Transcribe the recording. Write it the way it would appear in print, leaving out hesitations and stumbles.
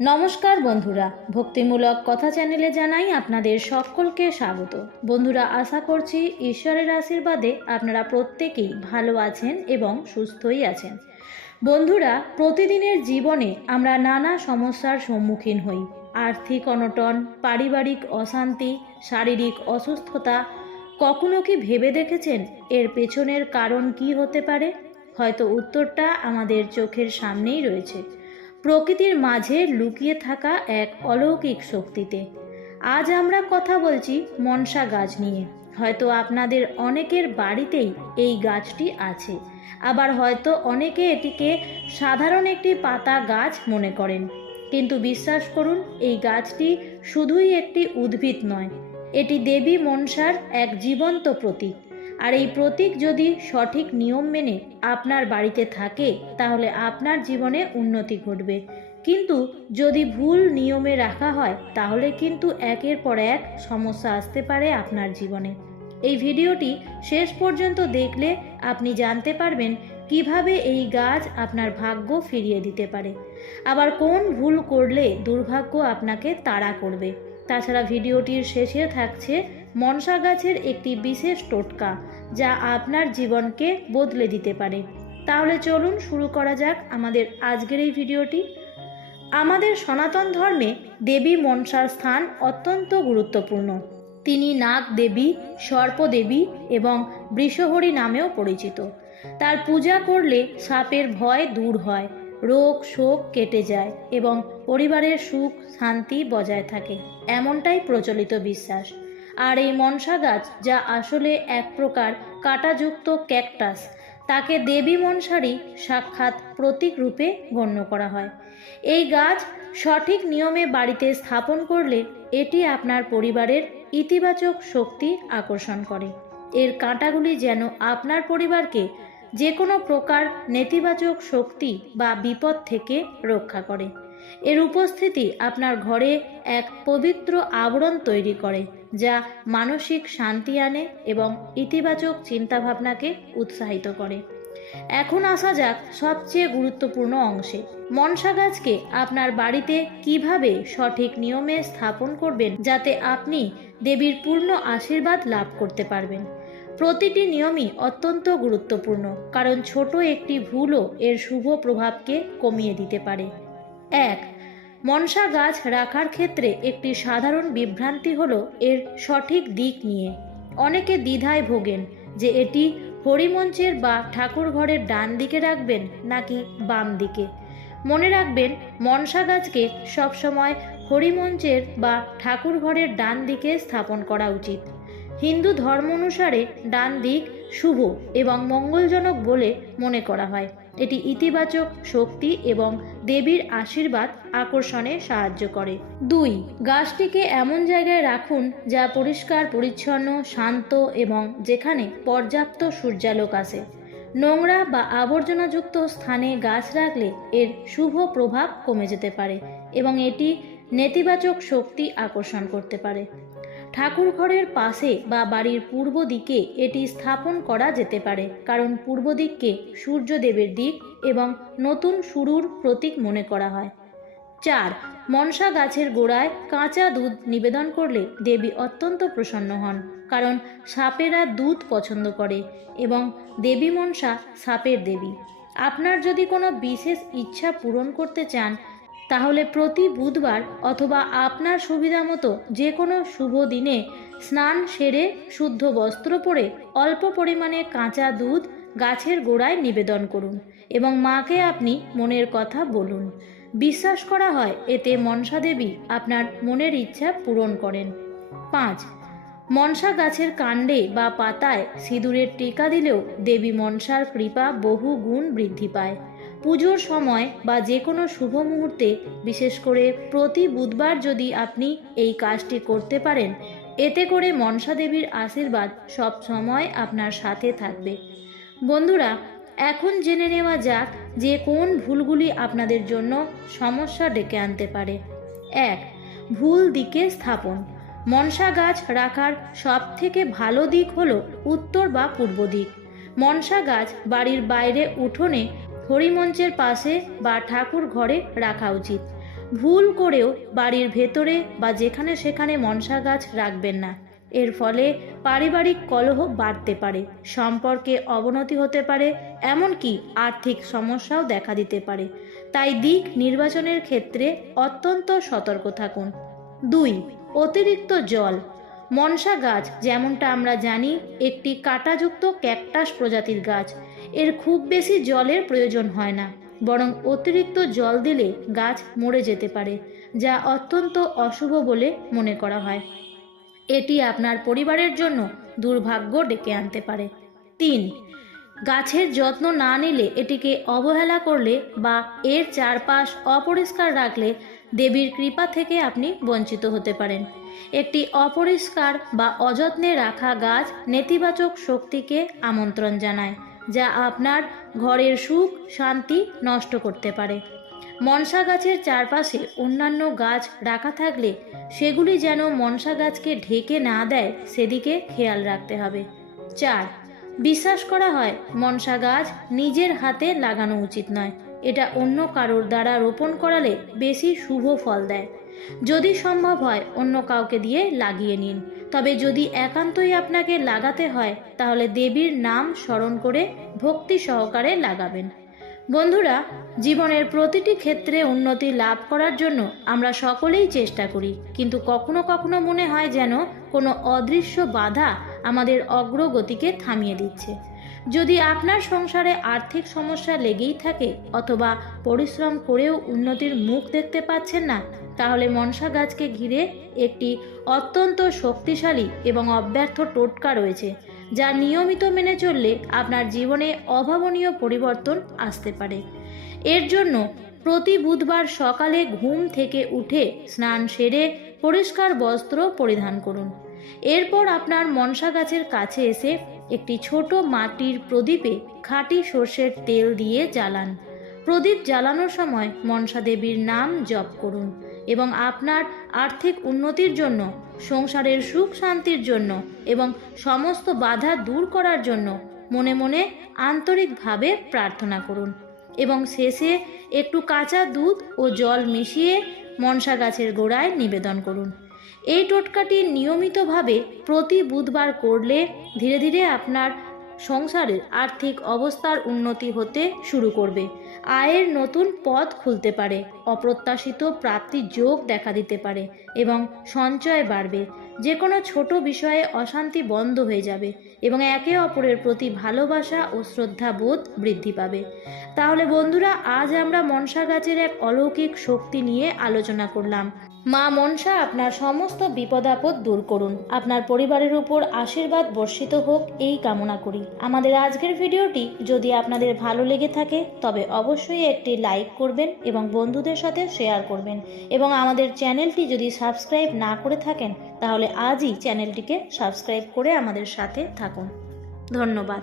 নমস্কার বন্ধুরা, ভক্তিমূলক কথা চ্যানেলে জানাই আপনাদের সকলকে স্বাগত। বন্ধুরা, আশা করছি ঈশ্বরের আশীর্বাদে আপনারা প্রত্যেকেই ভালো আছেন এবং সুস্থই আছেন। বন্ধুরা, প্রতিদিনের জীবনে আমরা নানা সমস্যার সম্মুখীন হই। আর্থিক অনটন, পারিবারিক অশান্তি, শারীরিক অসুস্থতা। কখনো কি ভেবে দেখেছেন এর পেছনের কারণ কি হতে পারে? হয়তো উত্তরটা আমাদের চোখের সামনেই রয়েছে, প্রকৃতির মাঝে লুকিয়ে থাকা এক অলৌকিক শক্তিতে। আজ আমরা কথা বলছি মনসা গাছ নিয়ে। হয়তো আপনাদের অনেকের বাড়িতেই এই গাছটি আছে, আবার হয়তো অনেকে এটিকে সাধারণ একটি পাতা গাছ মনে করেন। কিন্তু বিশ্বাস করুন, এই গাছটি শুধুই একটি উদ্ভিদ নয়, এটি দেবী মনসার এক জীবন্ত প্রতীক। আর এই প্রতীক যদি সঠিক নিয়ম মেনে আপনার বাড়িতে থাকে, তাহলে আপনার জীবনে উন্নতি ঘটবে। কিন্তু যদি ভুল নিয়মে রাখা হয়, তাহলে কিন্তু একের পর এক সমস্যা আসতে পারে আপনার জীবনে। এই ভিডিওটি শেষ পর্যন্ত দেখলে আপনি জানতে পারবেন কিভাবে এই গাছ আপনার ভাগ্য ফিরিয়ে দিতে পারে, আবার কোন ভুল করলে দুর্ভাগ্য আপনাকে তাড়া করবে। তাছাড়া ভিডিওটির শেষে থাকছে মনসা গাছের একটি বিশেষ টোটকা, যা আপনার জীবনকে বদলে দিতে পারে। তাহলে চলুন শুরু করা যাক আমাদের আজকের এই ভিডিওটি। আমাদের সনাতন ধর্মে দেবী মনসার স্থান অত্যন্ত গুরুত্বপূর্ণ। তিনি নাগ দেবী, সর্পদেবী এবং বৃষহরী নামেও পরিচিত। তার পূজা করলে সাপের ভয় দূর হয়, রোগ শোক কেটে যায় এবং পরিবারের সুখ শান্তি বজায় থাকে, এমনটাই প্রচলিত বিশ্বাস। আর এই মনসা গাছ, যা আসলে এক প্রকার কাঁটাযুক্ত ক্যাকটাস, তাকে দেবী মনসারই সাক্ষাৎ প্রতীক রূপে গণ্য করা হয়। এই গাছ সঠিক নিয়মে বাড়িতে স্থাপন করলে এটি আপনার পরিবারের ইতিবাচক শক্তি আকর্ষণ করে। এর কাঁটাগুলি যেন আপনার পরিবারকে যে কোনো প্রকার নেতিবাচক শক্তি বা বিপদ থেকে রক্ষা করে। এর উপস্থিতি আপনার ঘরে এক পবিত্র আবরণ তৈরি করে, যা মানসিক শান্তি আনে এবং ইতিবাচক চিন্তাভাবনাকে উৎসাহিত করে। এখন আসা যাক সবচেয়ে গুরুত্বপূর্ণ অংশে। মনসা গাছকে আপনার বাড়িতে কিভাবে সঠিক নিয়মে স্থাপন করবেন, যাতে আপনি দেবীর পূর্ণ আশীর্বাদ লাভ করতে পারবেন। প্রতিটি নিয়মই অত্যন্ত গুরুত্বপূর্ণ, কারণ ছোট একটি ভুলও এর শুভ প্রভাবকে কমিয়ে দিতে পারে। 1. মনসা গাছ রাখার ক্ষেত্রে একটি সাধারণ বিভ্রান্তি হলো এর সঠিক দিক নিয়ে। অনেকে দ্বিধায় ভোগেন যে এটি হরিমঞ্চের বা ঠাকুর ঘরের ডান দিকে রাখবেন নাকি বাম দিকে। মনে রাখবেন, মনসা গাছকে সবসময় হরিমঞ্চের বা ঠাকুর ঘরের ডান দিকে স্থাপন করা উচিত। হিন্দু ধর্ম অনুসারে ডান দিক শুভ এবং মঙ্গলজনক বলে মনে করা হয়। এটি ইতিবাচক শক্তি এবং দেবীর আশীর্বাদ আকর্ষণে সাহায্য করে। 2. গাছটিকে এমন জায়গায় রাখুন যা পরিষ্কার পরিচ্ছন্ন, শান্ত এবং যেখানে পর্যাপ্ত সূর্যালোক আসে। নোংরা বা আবর্জনাযুক্ত স্থানে গাছ রাখলে এর শুভ প্রভাব কমে যেতে পারে এবং এটি নেতিবাচক শক্তি আকর্ষণ করতে পারে। ঠাকুর ঘরের পাশে বা বাড়ির পূর্ব দিকে এটি স্থাপন করা যেতে পারে, কারণ পূর্ব দিককে সূর্যদেবের দিক এবং নতুন শুরুর প্রতীক মনে করা হয়। 4. মনসা গাছের গোড়ায় কাঁচা দুধ নিবেদন করলে দেবী অত্যন্ত প্রসন্ন হন, কারণ সাপেরা দুধ পছন্দ করে এবং দেবী মনসা সাপের দেবী। আপনার যদি কোনো বিশেষ ইচ্ছা পূরণ করতে চান, তাহলে প্রতি বুধবার অথবা আপনার সুবিধা মতো যে কোনো শুভ দিনে স্নান সেরে শুদ্ধ বস্ত্র পরে অল্প পরিমাণে কাঁচা দুধ গাছের গোড়ায় নিবেদন করুন এবং মাকে আপনি মনের কথা বলুন। বিশ্বাস করা হয় এতে মনসা দেবী আপনার মনের ইচ্ছা পূরণ করেন। 5. মনসা গাছের কাণ্ডে বা পাতায় সিঁদুরের টিকা দিলেও দেবী মনসার কৃপা বহু গুণ বৃদ্ধি পায়। পুজোর সময় বা যে কোনো শুভ মুহূর্তে, বিশেষ করে প্রতি বুধবার যদি আপনি এই কাজটি করতে পারেন, এতে করে মনসা দেবীর আশীর্বাদ সব সময় আপনার সাথে থাকবে। বন্ধুরা, এখন জেনে নেওয়া যাক যে কোন ভুলগুলি আপনাদের জন্য সমস্যা ডেকে আনতে পারে। 1. ভুল দিকে স্থাপন। মনসা গাছ রাখার সবথেকে ভালো দিক হলো উত্তর বা পূর্ব দিক। মনসা গাছ বাড়ির বাইরে উঠোনে, হরিমঞ্চের পাশে বা ঠাকুর ঘরে রাখা উচিত। ভুল করেও বাড়ির ভেতরে বা যেখানে সেখানে মনসা গাছ রাখবেন না। এর ফলে পারিবারিক কলহ বাড়তে পারে, সম্পর্কে অবনতি হতে পারে, এমনকি আর্থিক সমস্যাও দেখা দিতে পারে। তাই দিক নির্বাচনের ক্ষেত্রে অত্যন্ত সতর্ক থাকুন। 2. অতিরিক্ত জল। মনসা গাছ, যেমনটা আমরা জানি, একটি কাঁটাযুক্ত ক্যাকটাস প্রজাতির গাছ। এর খুব বেশি জলের প্রয়োজন হয় না, বরং অতিরিক্ত জল দিলে গাছ মরে যেতে পারে, যা অত্যন্ত অশুভ বলে মনে করা হয়। এটি আপনার পরিবারের জন্য দুর্ভাগ্য ডেকে আনতে পারে। 3. গাছের যত্ন না নিলে, এটিকে অবহেলা করলে বা এর চারপাশ অপরিষ্কার রাখলে দেবীর কৃপা থেকে আপনি বঞ্চিত হতে পারেন। একটি অপরিষ্কার বা অযত্নে রাখা গাছ নেতিবাচক শক্তিকে আমন্ত্রণ জানায়, যা আপনার ঘরের সুখ শান্তি নষ্ট করতে পারে। মনসা গাছের চারপাশে অন্যান্য গাছ রাখা থাকলে সেগুলি যেন মনসা গাছকে ঢেকে না দেয়, সেদিকে খেয়াল রাখতে হবে। 4. বিশ্বাস করা হয় মনসা গাছ নিজের হাতে লাগানো উচিত নয়। এটা অন্য কারোর দ্বারা রোপণ করালে বেশি শুভ ফল দেয়। যদি সম্ভব হয় অন্য কাউকে দিয়ে লাগিয়ে নিন। তবে যদি একান্তই আপনাকে লাগাতে হয়, তাহলে দেবীর নাম স্মরণ করে ভক্তি সহকারে লাগাবেন। বন্ধুরা, জীবনের প্রতিটি ক্ষেত্রে উন্নতি লাভ করার জন্য আমরা সকলেই চেষ্টা করি, কিন্তু কখনো কখনো মনে হয় যেন কোনো অদৃশ্য বাধা আমাদের অগ্রগতিকে থামিয়ে দিচ্ছে। যদি আপনার সংসারে আর্থিক সমস্যা লেগেই থাকে অথবা পরিশ্রম করেও উন্নতির মুখ দেখতে পাচ্ছেন না, তাহলে মনসা গাছকে ঘিরে একটি অত্যন্ত শক্তিশালী এবং অব্যর্থ টোটকা রয়েছে, যা নিয়মিত মেনে চললে আপনার জীবনে অভাবনীয় পরিবর্তন আসতে পারে। এর জন্য প্রতি বুধবার সকালে ঘুম থেকে উঠে স্নান সেরে পরিষ্কার বস্ত্র পরিধান করুন। এরপর আপনার মনসা গাছের কাছে এসে একটি ছোট মাটির প্রদীপে খাঁটি সর্ষের তেল দিয়ে জ্বালান। প্রদীপ জ্বালানোর সময় মনসা দেবীর নাম জপ করুন এবং আপনার আর্থিক উন্নতির জন্য, সংসারের সুখ শান্তির জন্য এবং সমস্ত বাধা দূর করার জন্য মনে মনে আন্তরিকভাবে প্রার্থনা করুন। এবং শেষে একটু কাঁচা দুধ ও জল মিশিয়ে মনসা গাছের গোড়ায় নিবেদন করুন। এই টোটকাটি নিয়মিতভাবে প্রতি বুধবার করলে ধীরে ধীরে আপনার সংসারের আর্থিক অবস্থার উন্নতি হতে শুরু করবে, আয়ের নতুন পথ খুলতে পারে, অপ্রত্যাশিত প্রাপ্তির যোগ দেখা দিতে পারে এবং সঞ্চয় বাড়বে। যে কোনো ছোট বিষয়ে অশান্তি বন্ধ হয়ে যাবে এবং একে অপরের প্রতি ভালোবাসা ও শ্রদ্ধাবোধ বৃদ্ধি পাবে। তাহলে বন্ধুরা, আজ আমরা মনসা গাছের এক অলৌকিক শক্তি নিয়ে আলোচনা করলাম। মা মনসা আপনার সমস্ত বিপদ আপদ দূর করুন, আপনার পরিবারের উপর আশীর্বাদ বর্ষিত হোক, এই কামনা করি। আমাদের আজকের ভিডিওটি যদি আপনাদের ভালো লেগে থাকে তবে অবশ্যই একটি লাইক করবেন এবং বন্ধুদের সাথে শেয়ার করবেন, এবং আমাদের চ্যানেলটি যদি সাবস্ক্রাইব না করে থাকেন তাহলে আজই চ্যানেলটিকে সাবস্ক্রাইব করে আমাদের সাথে থাকুন। ধন্যবাদ।